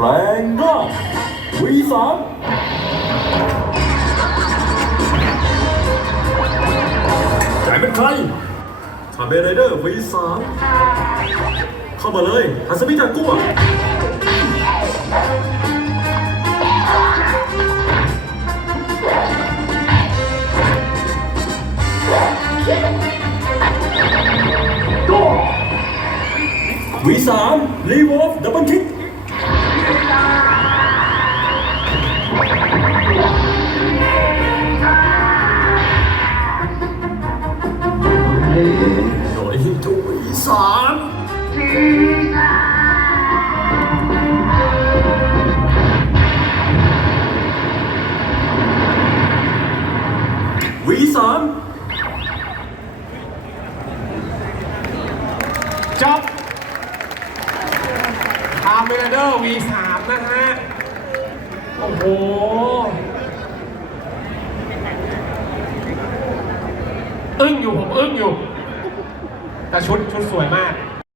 แปลงร่างวีสามจ่ายเป็นใครคาเบไรเดอร์วีสามเข้ามาเลยฮัสมิจากัววีสามรีวอฟดับเบิลคิก โดยทุกวีสามวีสามจบคาเมเดอร์ V3 นะฮะ โอ้โห อึ้งอยู่ผมอึ้งอยู่ แต่ชุดชุดสวยมาก